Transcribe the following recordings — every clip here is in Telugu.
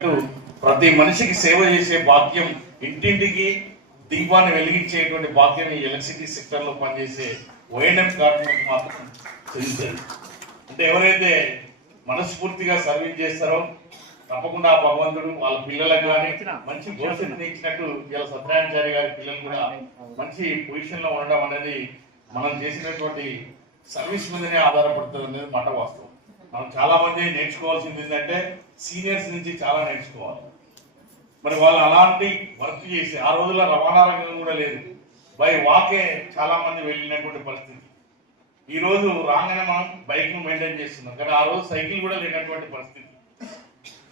ప్రతి మనిషికి సేవ చేసే భాగ్యం, ఇంటింటికి దీపాన్ని వెలిగించేటువంటి భాగ్యం ఈ ఎలక్ట్రిసిటీ సెక్టర్ లో పనిచేసే ఓఎన్ఎం కార్మికులకు మాత్రం చెందుతుంది. అంటే ఎవరైతే మనస్ఫూర్తిగా సర్వీస్ చేస్తారో తప్పకుండా ఆ భగవంతుడు వాళ్ళ పిల్లలకు కానీ మంచి భవిష్యత్తుని ఇచ్చినట్టు ఇలా సత్యనారాయణచారి గారి పిల్లలు కూడా మంచి పొజిషన్ లో ఉండడం అనేది మనం చేసినటువంటి సర్వీస్ మీదనే ఆధారపడుతుంది అనేది మాట వాస్తవం. మనం చాలా మంది నేర్చుకోవాల్సింది ఏంటంటే సీనియర్స్ నుంచి చాలా నేర్చుకోవాలి. మరి వాళ్ళు అలాంటి వర్క్ చేసి ఆ రోజుల్లో రవాణా రంగం కూడా లేదు, బై వాకే చాలా మంది వెళ్ళినటువంటి పరిస్థితి. ఈ రోజు రాగానే మనం బైక్ ను మెయింటైన్ చేస్తున్నాం, కానీ ఆ రోజు సైకిల్ కూడా లేనటువంటి పరిస్థితి.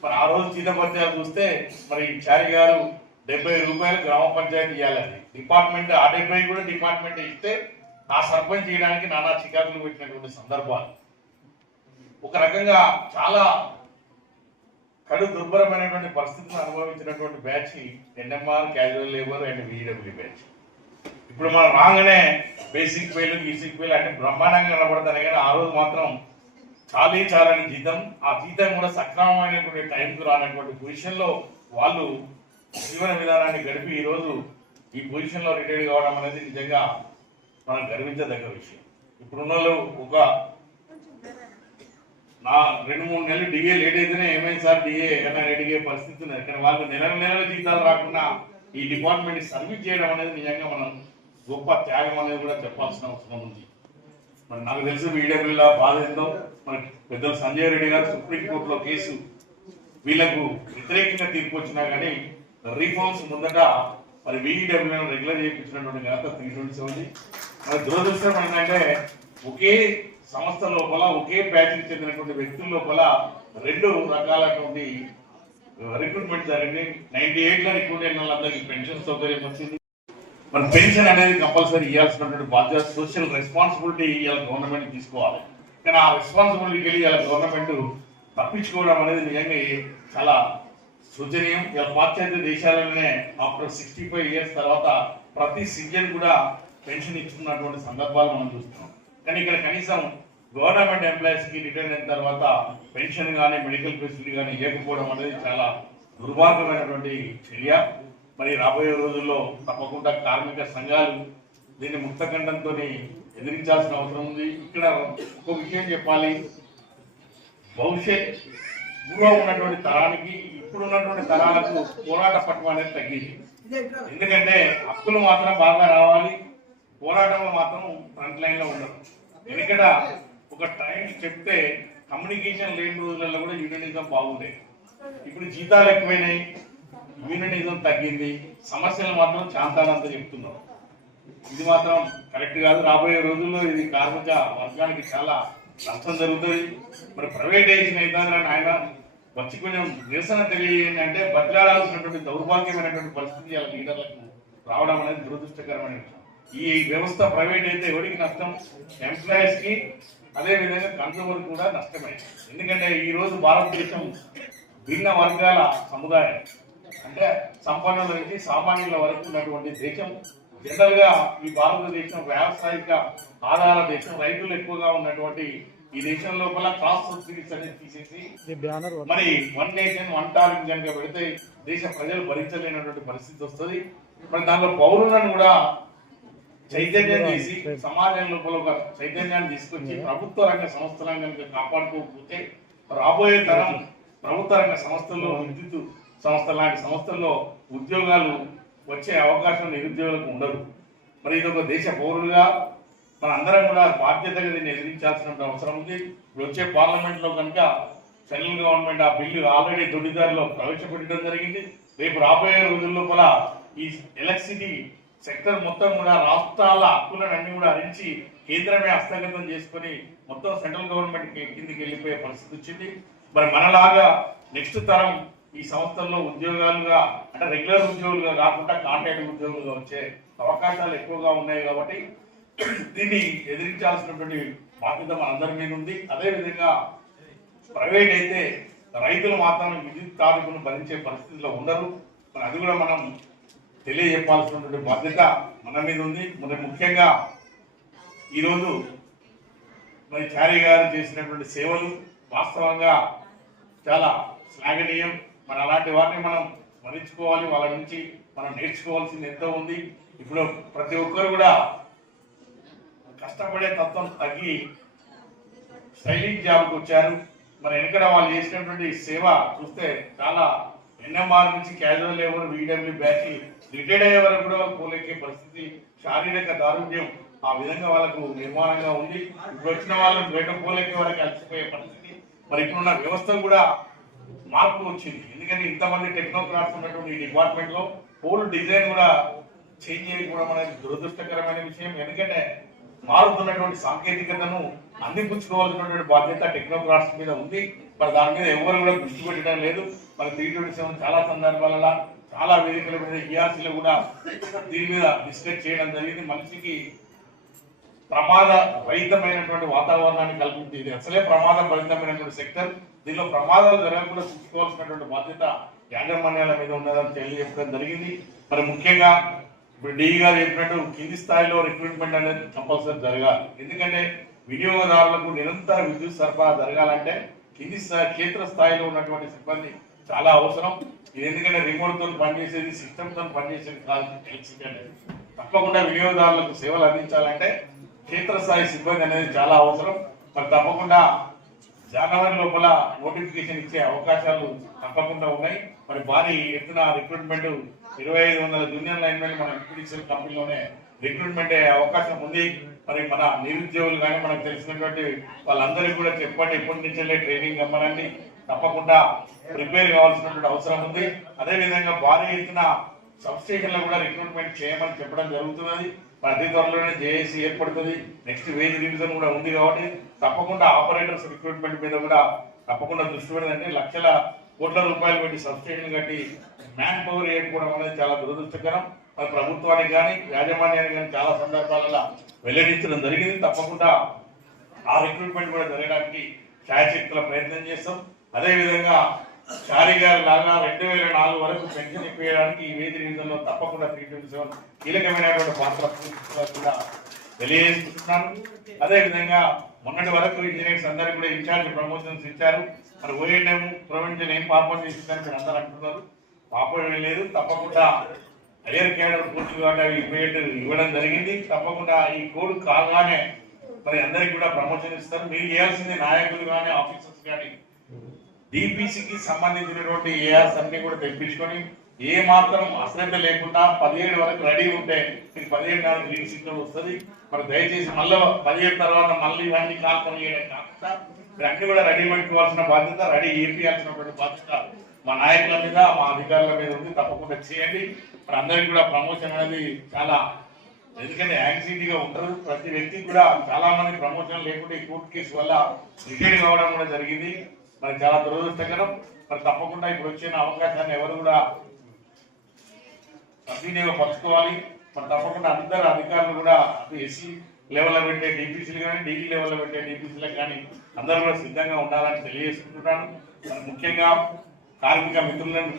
మరి ఆ రోజు జీతపత్యాలు చూస్తే మరి చారి గారు 70 రూపాయలు గ్రామ పంచాయతీ ఇవ్వాలని డిపార్ట్మెంట్, ఆ 70 కూడా డిపార్ట్మెంట్ ఇస్తే ఆ సర్పంచ్ చేయడానికి నానా చికాకులు పెట్టినటువంటి సందర్భాలు. ఒక రకంగా చాలా కడు దుర్భరమైనటువంటి పరిస్థితులను అనుభవించినటువంటి batch NMR, casual labour and VW batch. ఇప్పుడు మనం రాగానే బేసిక్ పేలు, గీసిక్ పేలు అన్ని బ్రహ్మాండంగా కనబడతాయి, కానీ ఆ రోజు మాత్రం చాలని జీతం, ఆ జీతం కూడా సక్రమమైనటువంటి టైంకు రానటువంటి పొజిషన్లో వాళ్ళు జీవన విధానాన్ని గడిపి ఈరోజు ఈ పొజిషన్లో రిటైర్ కావడం అనేది నిజంగా మనం గర్వించదగ్గ విషయం. ఇప్పుడున్న వాళ్ళు ఒక 2-3 నెలలు డిఏ లేట్ అయితేనే ఏమైంది సార్ డిఏ ఏమైనా అడిగే పరిస్థితి ఉన్నది, కానీ వాళ్ళు నెల జీతాలు రాకుండా ఈ డిపార్ట్మెంట్ సర్వీస్ చేయడం అనేది నిజంగా మనం గొప్ప త్యాగం అనేది కూడా చెప్పాల్సిన అవసరం ఉంది. మరి నాకు తెలిసి ఈడబ్ల్యూల బాధ ఏందో, మరి పెద్దలు సంజయ్ రెడ్డి గారు సుప్రీంకోర్టులో కేసు వీళ్లకు వ్యతిరేకంగా తీర్పు వచ్చినా కానీ రీఫార్మ్స్ ముందట మరి వీఈడబ్ల్యూలను రెగ్యులర్ చేయించినటువంటి ఘనత 327. మరి దురదృష్టం ఏంటంటే ఒకే సంస్థ లోపల ఒకే బ్యాచ్కి చెందినటువంటి వ్యక్తుల లోపల 2 రకాలటువంటి రిక్రూట్మెంట్ జరిగింది. 98లో రిక్రూట్ అయిన వాళ్ళందరికీ పెన్షన్ సౌకర్యం వచ్చింది. మరి పెన్షన్ అనేది కంపల్సరీ ఇవ్వాల్సినటువంటి బాధ్యత, సోషల్ రెస్పాన్సిబిలిటీ ఇవాళ గవర్నమెంట్ తీసుకోవాలి. కానీ ఆ రెస్పాన్సిబిలిటీకి వెళ్ళి ఇవాళ గవర్నమెంట్ తప్పించుకోవడం అనేది నిజంగా చాలా శోచనీయం. ఇలా పాశ్చాత్య దేశాలలోనే ఆఫ్టర్ 65 ఇయర్స్ తర్వాత ప్రతి సిటిజన్ కూడా పెన్షన్ ఇచ్చుకున్నటువంటి సందర్భాలు మనం చూస్తున్నాం. కానీ ఇక్కడ కనీసం గవర్నమెంట్ ఎంప్లాయీస్ కి రిటైర్ అయిన తర్వాత పెన్షన్ కానీ మెడికల్ ఫెసిలిటీ కానీ ఇవ్వకపోవడం అనేది చాలా దుర్మార్గమైనటువంటి చర్య. మరి రాబోయే రోజుల్లో తప్పకుండా కార్మిక సంఘాలు దీన్ని ముక్తఖండంతో ఎదిరించాల్సిన అవసరం ఉంది. ఇక్కడ ఒక విషయం చెప్పాలి, భవిష్యత్తులో ఉన్నటువంటి తరానికి ఇప్పుడు ఉన్నటువంటి తరాలకు పోరాట పట్టు అనేది తగ్గింది. ఎందుకంటే హక్కులు మాత్రం బాగా రావాలి, పోరాటంలో మాత్రం ఫ్రంట్ లైన్ లో ఉండరు. ఎందుకంటే ఒక టైం చెప్తే కమ్యూనికేషన్ లేని రోజులలో కూడా యూనియనిజం బాగుండేది. ఇప్పుడు జీతాలు ఎక్కువైనాయి, యూనియనిజం తగ్గింది, సమస్యలు మాత్రం చాంతాడంతా చెప్తున్నారు. ఇది మాత్రం కరెక్ట్ కాదు. రాబోయే రోజుల్లో ఇది కార్మిక వర్గానికి చాలా నష్టం జరుగుతుంది. మరి ప్రైవేటైజేషన్ అవుతుందని ఆయన వచ్చి కొంచెం నిరసన తెలియజేయండి అంటే బదిలాడాల్సినటువంటి దౌర్భాగ్యమైనటువంటి పరిస్థితి వాళ్ళ లీడర్లకు రావడం అనేది దురదృష్టకరమైన విషయం. ఈ వ్యవస్థ ప్రైవేట్ అయితే ఎవరికి నష్టం? ఎంప్లాయీస్ కి, అదే విధంగా కన్సూమర్ కూడా నష్టమే. ఎందుకంటే ఈ రోజు భారతదేశం భిన్న వర్గాల సముదాయం, అంటే సంపన్నుల నుంచి సామాన్యుల వరకు ఉన్నటువంటి దేశం. జనరల్ గా ఈ భారతదేశం వ్యావసాయిక ఆధార దేశం, రైతులు ఎక్కువగా ఉన్నటువంటి ఈ దేశం లోపల క్రాస్ సబ్సిడీస్ అనేది తీసేసి మరి 1 నేషన్ 1 టారిఫ్ కనుక పెడితే దేశ ప్రజలు భరించలేనటువంటి పరిస్థితి వస్తుంది. మరి దానిలో పౌరులను కూడా చైతన్యం చేసి సమాజం లోపల ఒక చైతన్యాన్ని తీసుకొచ్చి ప్రభుత్వ రంగ సంస్థలను కనుక కాపాడుకోకపోతే రాబోయే తరం ప్రభుత్వ రంగ సంస్థల్లో, విద్యుత్ సంస్థ లాంటి సంస్థల్లో ఉద్యోగాలు వచ్చే అవకాశం నిరుద్యోగులకు ఉండదు. మరి ఇది ఒక దేశ పౌరులుగా మన అందరం కూడా బాధ్యతగా దీన్ని ఎదిరించాల్సిన అవసరం ఉంది. ఇప్పుడు వచ్చే పార్లమెంట్ లో కనుక సెంట్రల్ గవర్నమెంట్ ఆ బిల్లు ఆల్రెడీ దొడ్డిదారిలో ప్రవేశపెట్టడం జరిగింది. రేపు రాబోయే రోజుల లోపల ఈ ఎలక్ట్రిసిటీ సెక్టర్ మొత్తం కూడా రాష్ట్రాల హక్కులను అన్ని కూడా హరించి కేంద్రమే హస్తగతం చేసుకుని మొత్తం సెంట్రల్ గవర్నమెంట్ కిందికి వెళ్ళిపోయే పరిస్థితి వచ్చింది. మరి మనలాగా నెక్స్ట్ తరం ఈ సంస్థల్లో ఉద్యోగాలుగా, అంటే రెగ్యులర్ ఉద్యోగులుగా కాకుండా కాంట్రాక్ట్ ఉద్యోగులుగా వచ్చే అవకాశాలు ఎక్కువగా ఉన్నాయి. కాబట్టి దీన్ని ఎదిరించాల్సినటువంటి బాధ్యత మనందరి మీద ఉంది. అదేవిధంగా ప్రైవేట్ అయితే రైతులు మాత్రం విద్యుత్ కార్మికులను భరించే పరిస్థితిలో ఉండరు. మరి అది కూడా మనం తెలియజెప్పాల్సినటువంటి బాధ్యత మన మీద ఉంది. మరి ముఖ్యంగా ఈరోజు మరి చారి గారు చేసినటువంటి సేవలు వాస్తవంగా చాలా శ్లాఘనీయం. మరి అలాంటి వారిని మనం స్మరించుకోవాలి, వాళ్ళ నుంచి మనం నేర్చుకోవాల్సింది ఎంతో ఉంది. ఇప్పుడు ప్రతి ఒక్కరు కూడా కష్టపడే తత్వం తగ్గి స్టైలింగ్ జాబ్కి వచ్చారు. మరి వెనకడ వాళ్ళు చేసినటువంటి సేవ చూస్తే చాలా ఎన్ఎంఆర్ నుంచి casual labour VW batch retired అయ్యే వరకు కూడా వాళ్ళు పోలేకే పరిస్థితి, శారీరక దారుణ్యం ఆ విధంగా వాళ్ళకు నిర్మాణంగా ఉంది. ఇప్పుడు వచ్చిన వాళ్ళని బయట పోలేకే వరకు అలసిపోయే పరిస్థితి. మరి ఇప్పుడున్న వ్యవస్థ కూడా మార్పు వచ్చింది. ఎందుకంటే ఇంతమంది టెక్నోక్రాట్స్ ఉన్నటువంటి ఈ డిపార్ట్మెంట్ లో హోల్ డిజైన్ కూడా చేంజ్ చేయకపోవడం అనేది దురదృష్టకరమైన విషయం. ఎందుకంటే మారుతున్నటువంటి సాంకేతికతను అందిపుచ్చుకోవాల్సినటువంటి బాధ్యత టెక్నోక్రాట్స్ మీద ఉంది. మరి దాని మీద ఎవరు కూడా దృష్టి పెట్టడం లేదు. మన 327 చాలా సందర్భాలలో చాలా వేదికల మీద ఈఆర్సీలో కూడా దీని మీద డిస్కస్ చేయడం జరిగింది. మనిషికి ప్రమాద రహితమైనటువంటి వాతావరణాన్ని కల్పించింది. ఇది అసలే ప్రమాద రహితమైనటువంటి సెక్టర్. దీనిలో ప్రమాదాలు జరగకుండా చూసుకోవాల్సినటువంటి బాధ్యత యాజమాన్యాల మీద ఉన్నదని తెలియజెప్పడం జరిగింది. మరి ముఖ్యంగా ఇప్పుడు డిఈ గారు చెప్పినట్టు కింది స్థాయిలో రిక్రూట్మెంట్ అనేది కంపల్సరీ జరగాలి. ఎందుకంటే వినియోగదారులకు నిరంతర విద్యుత్ సరఫరా జరగాలంటే కింది క్షేత్ర స్థాయిలో ఉన్నటువంటి సిబ్బంది చాలా అవసరం. ఇది ఎందుకంటే రిమోట్ తో పనిచేసేది, సిస్టమ్ తో పనిచేసేది కాదు. తప్పకుండా వినియోగదారులకు సేవలు అందించాలంటే క్షేత్రస్థాయి సిబ్బంది అనేది చాలా అవసరం. మరి తప్పకుండా జనవరి లోపల నోటిఫికేషన్ ఇచ్చే అవకాశాలు తప్పకుండా ఉన్నాయి. మరి భారీ ఎత్తున రిక్రూట్మెంట్ 2500 జూనియర్ లైన్మెన్ మన ఎంపీడీసీఎల్ కంపెనీలోనే రిక్రూట్మెంట్ అయ్యే అవకాశం ఉంది. మరి మన నిరుద్యోగులు కానీ మనకు తెలిసినటువంటి వాళ్ళందరికీ కూడా చెప్పండి, ఇప్పటి నుంచే ట్రైనింగ్ ఇవ్వమనండి. తప్పకుండా ప్రిపేర్ కావాల్సినటువంటి అవసరం ఉంది. అదేవిధంగా భారీ ఎత్తున సబ్స్టేషన్లో కూడా రిక్రూట్మెంట్ చేయమని చెప్పడం జరుగుతున్నది. అతి త్వరలోనే జేఏసీ ఏర్పడుతుంది. నెక్స్ట్ వేజ్ రివిజన్ కూడా ఉంది కాబట్టి తప్పకుండా ఆపరేటర్స్ రిక్రూట్మెంట్ మీద కూడా తప్పకుండా దృష్టి పెడదండి. లక్షల కోట్ల రూపాయలు పెట్టి సబ్స్టేషన్ కట్టి మ్యాన్ పవర్ ఏర్పడడం అనేది చాలా దురదృష్టకరం. మరి ప్రభుత్వానికి కానీ యాజమాన్యానికి కానీ చాలా సందర్భాలలో వెల్లడించడం జరిగింది. తప్పకుండా ఆ రిక్రూట్మెంట్ కూడా జరగడానికి ఛాయశక్తుల ప్రయత్నం చేస్తాం. అదేవిధంగా షారీ గారి లాగా 2004 వరకు పెన్షన్ ఇప్పించడానికి ఈ వేది రివిజన్లో తప్పకుండా 327 కీలకమైనటువంటి పాత్ర కూడా తెలియజేస్తున్నాను. అదేవిధంగా మొన్నటి వరకు ఇంజనీర్స్ అందరికీ కూడా ఇన్ఛార్జ్ ప్రమోషన్స్ ఇచ్చారు. మరి ఓఎన్ఎం ప్రొవిజన్ ఏం పాపం చేసిందని మీరు అందరూ అంటున్నారు. పాపం లేదు. తప్పకుండా హైయర్ క్యాడర్ పూర్తి ఇవ్వడం జరిగింది. తప్పకుండా ఈ కోడ్ కాగానే మరి అందరికి కూడా ప్రమోషన్ ఇస్తారు. మీరు చేయాల్సింది నాయకులు కానీ ఆఫీసర్స్ కానీ డిపిసికి సంబంధించినటువంటి ఏఆర్స్ అన్ని కూడా తెప్పించుకొని ఏ మాత్రం అశ్రద్ధ లేకుండా 17 వరకు రెడీ ఉంటే మీకు 17 నాలుగు గ్రీన్ సిగ్నల్ వస్తుంది. మరి దయచేసి మళ్ళీ 17 తర్వాత మళ్ళీ ఇవన్నీ కాల్పన చేయడం కాకుండా మీరు అన్ని కూడా రెడీ పెట్టుకోవాల్సిన బాధ్యత, రెడీ చేయాల్సినటువంటి బాధ్యత మా నాయకుల మీద, మా అధికారుల మీద ఉంది. తప్పకుండా చేయండి. మరి అందరికి కూడా ప్రమోషన్ అనేది చాలా, ఎందుకంటే యాంగ్జైటీగా ఉంటారు. ప్రతి వ్యక్తికి కూడా చాలా మంది ప్రమోషన్ లేకుండా ఈ కోర్టు కేసు వల్ల రిటైర్ కావడం కూడా జరిగింది. మరి చాలా దురదృష్టకరం. మరి తప్పకుండా ఇప్పుడు వచ్చిన అవకాశాన్ని ఎవరు కూడా సద్వినియోగపరచుకోవాలి. మరి తప్పకుండా అందరు అధికారులు కూడా ఎస్సీ లెవెల్లో పెట్టే డిపిసీలు కానీ డీడీ లెవెల్లో పెట్టే డిపిసీలకు కానీ అందరూ కూడా సిద్ధంగా ఉండాలని తెలియజేసుకుంటున్నాను. మరి ముఖ్యంగా కార్మిక మిత్రులను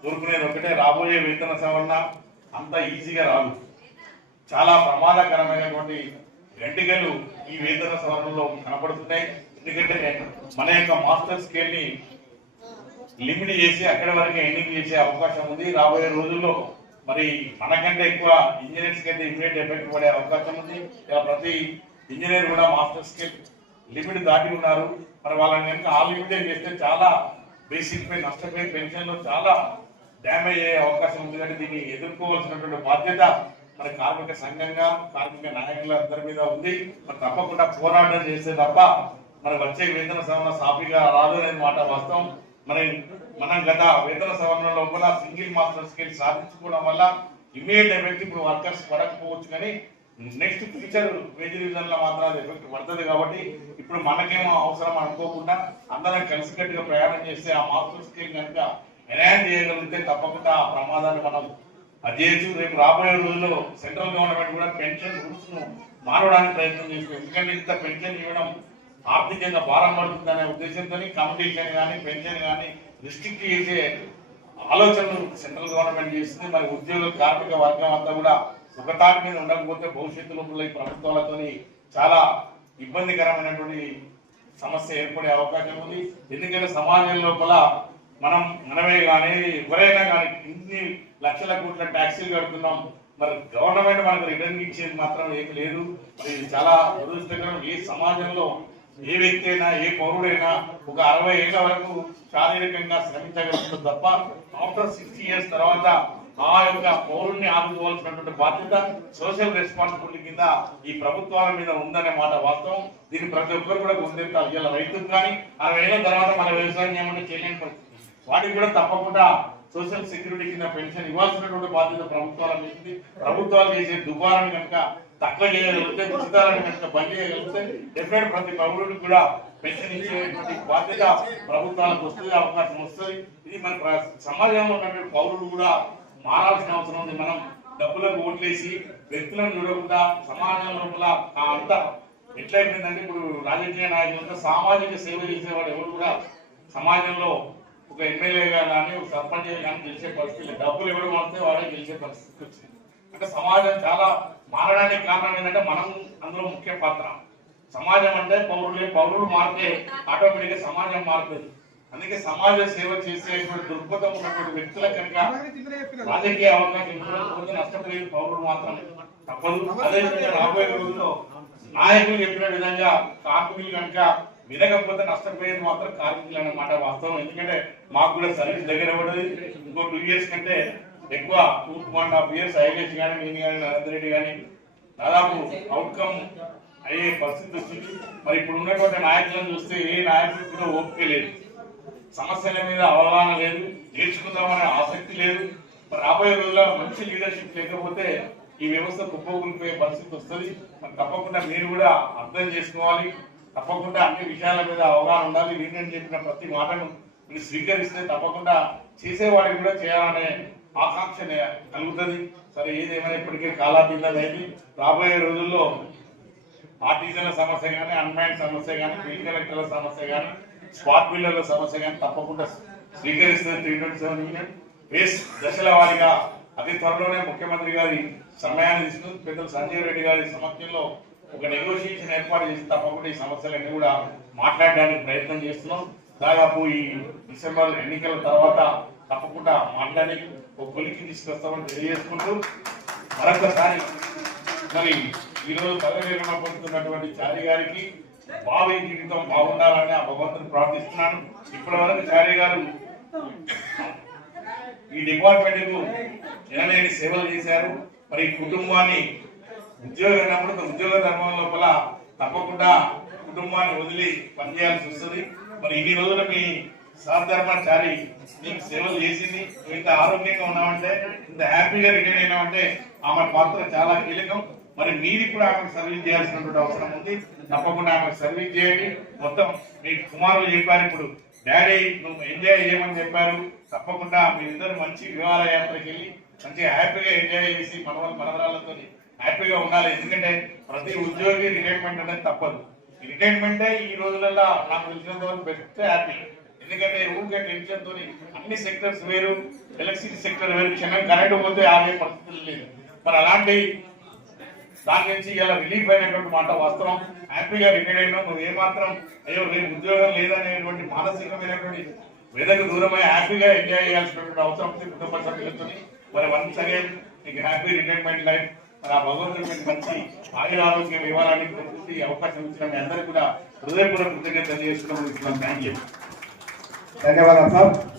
కోరుకునేది ఒకటే, రాబోయే వేతన సవరణ అంత ఈజీగా రాదు. చాలా ప్రమాదకరమైనటువంటి గంటికలు ఈ వేతన సవరణలో కనపడుతున్నాయి. ఎందుకంటే మన యొక్క మాస్టర్ స్కేల్ ని లిమిట్ చేసి అక్కడి వరకు ఎండింగ్ చేసే అవకాశం ఉంది. రాబోయే రోజుల్లో మరి మనకంటే ఎక్కువ ఇంజనీర్స్ అయితే ఇమీడియట్ ఎఫెక్ట్ పడే అవకాశం ఉంది. ప్రతి ఇంజనీర్ కూడా మాస్టర్ స్కేల్ లిమిట్ దాటి ఉన్నారు. మరి వాళ్ళని కనుక ఆ లిమిటే చేస్తే చాలా బేసిక్ పై నష్టపోయి పెన్షన్లో చాలా డ్యామేజ్ అయ్యే అవకాశం ఉంది. కాబట్టి దీన్ని ఎదుర్కోవాల్సినటువంటి బాధ్యత మరి కార్మిక సంఘంగా, కార్మిక నాయకుల అందరి మీద ఉంది. మరి తప్పకుండా పోరాటం చేస్తే తప్ప మరి వచ్చే వేతన సవరణ సాఫీగా రాదు అనేది మాట వాస్తవం. మనం గత వేతన సవరణ లోపల సింగిల్ మాస్టర్ స్కేల్ సాధించుకోవడం వల్ల ఇమీడియట్ ఎఫెక్ట్ ఇప్పుడు వర్కర్స్ పడకపోవచ్చు, కానీ నెక్స్ట్ ఫ్యూచర్ వేజ్ రివిజన్ లో మాత్రం అది ఎఫెక్ట్ పడుతుంది. కాబట్టి ఇప్పుడు మనకేమో అవసరం అనుకోకుండా అందరం కలిసికట్టుగా ప్రయాణం చేస్తే ఆ మాస్టర్ స్కేల్ కనుక ఎన్హాన్స్ చేయగలిగితే తప్పకుండా ఆ ప్రమాదాన్ని మనం అధ్యయచ్చు. రేపు రాబోయే రోజుల్లో సెంట్రల్ గవర్నమెంట్ కూడా పెన్షన్ రూల్స్ ను మారడానికి ప్రయత్నం చేస్తుంది. ఎందుకంటే ఇంత పెన్షన్ ఇవ్వడం ఆర్థికంగా భారం పడుతుందనే ఉద్దేశంతో కమిటీషన్ కానీ పెన్షన్ కానీ రిస్ట్రిక్ట్ చేసే ఆలోచనలు సెంట్రల్ గవర్నమెంట్ చేస్తుంది. మరి ఉద్యోగ కార్మిక వర్గం అంతా కూడా ఒక తాటి మీద ఉండకపోతే భవిష్యత్తులో ఈ ప్రభుత్వాలతో చాలా ఇబ్బందికరమైనటువంటి సమస్య ఏర్పడే అవకాశం ఉంది. ఎందుకంటే సమాజం లోపల మనమే కానీ ఎవరైనా కానీ ఇన్ని లక్షల కోట్ల ట్యాక్సీలు కడుతున్నాం, మరి గవర్నమెంట్ మనకు రిటర్న్ ఇచ్చేది మాత్రం ఏమి లేదు. మరి ఇది చాలా దురదృష్టకరం. ఏ సమాజంలో ఏ వ్యక్తి అయినా ఏ పౌరుడైనా ఒక 60 ఏళ్ల వరకు శారీరకంగా శ్రమించగలుగుతుంది తప్ప ఆఫ్టర్ 60 years తర్వాత ఆ యొక్క పౌరుల్ని ఆదుకోవాల్సినటువంటి బాధ్యత సోషల్ రెస్పాన్సిబిలిటీ కింద ఈ ప్రభుత్వాల మీద ఉందనే మాట వాస్తవం. దీన్ని ప్రతి ఒక్కరు కూడా గుర్తించాలి. ఇలా రైతుకు కానీ 60 ఏళ్ల తర్వాత మన వ్యవసాయం ఏమంటే చేయలేని పరిస్థితి, వాటికి కూడా తప్పకుండా సోషల్ సెక్యూరిటీ కింద పెన్షన్ ఇవ్వాల్సినటువంటి బాధ్యత ప్రభుత్వాల మీద. ప్రభుత్వాలు చేసే దుబారాన్ని కనుక తక్కువ చేయగలిగితే, ఉచితాలను కనుక బంద్ చేయగలిగితే డెఫినెట్ ప్రతి పౌరుడికి కూడా పెన్షన్ ఇచ్చేటువంటి బాధ్యత ప్రభుత్వాలకు వస్తుంది, అవకాశం వస్తుంది. ఇది మన సమాజంలో ఉన్నటువంటి పౌరులు కూడా మారాల్సిన అవసరం ఉంది. మనం డబ్బులకు ఓట్లేసి వ్యక్తులను చూడకుండా సమాజం లోపల అంతా ఎట్లయిపోయిందంటే, ఇప్పుడు రాజకీయ నాయకులంతా సామాజిక సేవ చేసేవాడు ఎవరు కూడా సమాజంలో ఒక ఎమ్మెల్యేగా కానీ ఒక సర్పంచ్ కానీ గెలిచే పరిస్థితి, డబ్బులు ఎవరు మారితే వాడే గెలిచే పరిస్థితి వచ్చింది. అంటే సమాజం చాలా మారడానికి కారణం ఏంటంటే మనం అందులో ముఖ్య పాత్ర. సమాజం అంటే పౌరులు మారితే ఆటోమేటిక్గా సమాజం మారుతుంది. అందుకే సమాజ సేవ చేసేటువంటి దృక్పథం ఉన్నటువంటి వ్యక్తుల కనుక రాజకీయ అవకాశం ఇవ్వకపోతే నష్టపోయేది పౌరులు మాత్రమే, తప్పదు. అదేవిధంగా రాబోయే రోజుల్లో నాయకులు చెప్పిన విధంగా కార్మికులు కనుక వినకపోతే నష్టపోయేది మాత్రం కార్మికులు అన్నమాట వాస్తవం. ఎందుకంటే మాకు కూడా సర్వీస్ దగ్గర పడదు. ఇంకో 2 years కంటే ఎక్కువ 2.5 years ఐలేష్ కానీ నేను కానీ నరేంద్ర రెడ్డి కానీ దాదాపు అవుట్కమ్ అయ్యే పరిస్థితి వచ్చింది. మరి ఇప్పుడు ఉన్నటువంటి నాయకులను చూస్తే ఏ నాయకుడికి కూడా ఓపిక లేదు, సమస్యల మీద అవగాహన లేదు, నేర్చుకుందామనే ఆసక్తి లేదు. మరి రాబోయే రోజుల్లో మంచి లీడర్షిప్ లేకపోతే ఈ వ్యవస్థ కుప్పకూలిపోయే పరిస్థితి వస్తుంది. మరి తప్పకుండా మీరు కూడా అర్థం చేసుకోవాలి. తప్పకుండా అన్ని విషయాల మీద అవగాహన ఉండాలి. నేను చెప్పిన ప్రతి మాటను మీరు స్వీకరిస్తే తప్పకుండా చేసేవాడికి కూడా చేయాలనే ఆకాంక్ష కలుగుతుంది. సరే, ఏదేమైనా ఇప్పటికే కాలాతీతమైంది. రాబోయే రోజుల్లో ఆర్టిజన్ల సమస్య కానీ, అన్మ్యాన్ సమస్య కానీ, బిల్ కలెక్టర్ల సమస్య కానీ, స్పాట్ బిల్లర్ల సమస్య కానీ తప్పకుండా స్వీకరిస్తుంది 327 యూనిట్ బేస్ దశల వారీగా. అతి త్వరలోనే ముఖ్యమంత్రి గారి సమయాన్ని తీసుకుని పెద్దలు సంజీవ్ రెడ్డి గారి సమక్షంలో ఒక నెగోషియేషన్ ఏర్పాటు చేసి తప్పకుండా ఈ సమస్యలన్నీ కూడా మాట్లాడడానికి ప్రయత్నం చేస్తున్నాం. దాదాపు ఈ డిసెంబర్ ఎన్నికల తర్వాత తప్పకుండా మాట్లాడి ఒక కొలికి తీసుకొస్తామని తెలియజేసుకుంటూ మరొకసారి మరి ఈరోజు పదవి విరమణ పొందుతున్నటువంటి చారి గారికి భావి జీవితం బాగుండాలని ఆ భగవంతుని ప్రార్థిస్తున్నాను. ఇప్పటి వరకు చారి గారు ఈ డిపార్ట్మెంట్ కు ఎనలేని సేవలు చేశారు. మరి కుటుంబాన్ని ఉద్యోగ ధర్మం లోపల తప్పకుండా కుటుంబాన్ని వదిలి పనిచేయాల్సి వస్తుంది. మరి ఇన్ని రోజులు మీ సహధర్మాచారి మీకు సేవలు చేసింది, ఇంత ఆరోగ్యంగా ఉన్నామంటే, ఇంత హ్యాపీగా రిటైన్ అయినామంటే ఆమె పాత్ర చాలా కీలకం. మరి మీరు కూడా ఆమెకు సర్వీస్ చేయాల్సినటువంటి అవసరం ఉంది. తప్పకుండా ఆమెకు సర్వీస్ చేయండి. మొత్తం మీ కుమారులు చెప్పారు, ఇప్పుడు డాడీ నువ్వు ఎంజాయ్ చేయమని చెప్పారు. తప్పకుండా మీరిద్దరు మంచి వివాహ యాత్రకి వెళ్ళి మంచిగా హ్యాపీగా ఎంజాయ్ చేసి మనవరాలతో హ్యాపీగా ఉండాలి. ఎందుకంటే ప్రతి ఉద్యోగి రిటైర్మెంట్ అనేది తప్పదు. రిటైర్మెంటే ఈ రోజులలో నాకు తెలిసినంత వరకు బెస్ట్ హ్యాపీ. ఎందుకంటే ఊరికే టెన్షన్ తోని అన్ని సెక్టర్స్ వేరు, ఎలక్ట్రిసిటీ సెక్టర్ వేరు, క్షణం కరెంట్ పోతే ఆగే పరిస్థితులు లేదు. మరి అలాంటి దాని నుంచి ఇలా రిలీఫ్ అయినటువంటి మాట వాస్తవం. హ్యాపీగా రిటైర్ అయినా నువ్వు ఏమాత్రం అయ్యో రేపు ఉద్యోగం లేదనేటువంటి మానసికమైనటువంటి వేదకు దూరమై హ్యాపీగా ఎంజాయ్ చేయాల్సినటువంటి అవసరం ఉంది కుటుంబ సభ్యులతో. మరి వన్స్ అగైన్ నీకు హ్యాపీ రిటైర్మెంట్ లైఫ్. మరి ఆ భగవంతుడి మీకు మంచి ఆరోగ్యం ఇవ్వాలని కోరుకుంటూ అవకాశం ఇచ్చిన మీ అందరికీ కూడా హృదయపూర్వక కృతజ్ఞతలు తెలియజేసుకున్నాం. Thank you. ధన్యవాదాలు సార్.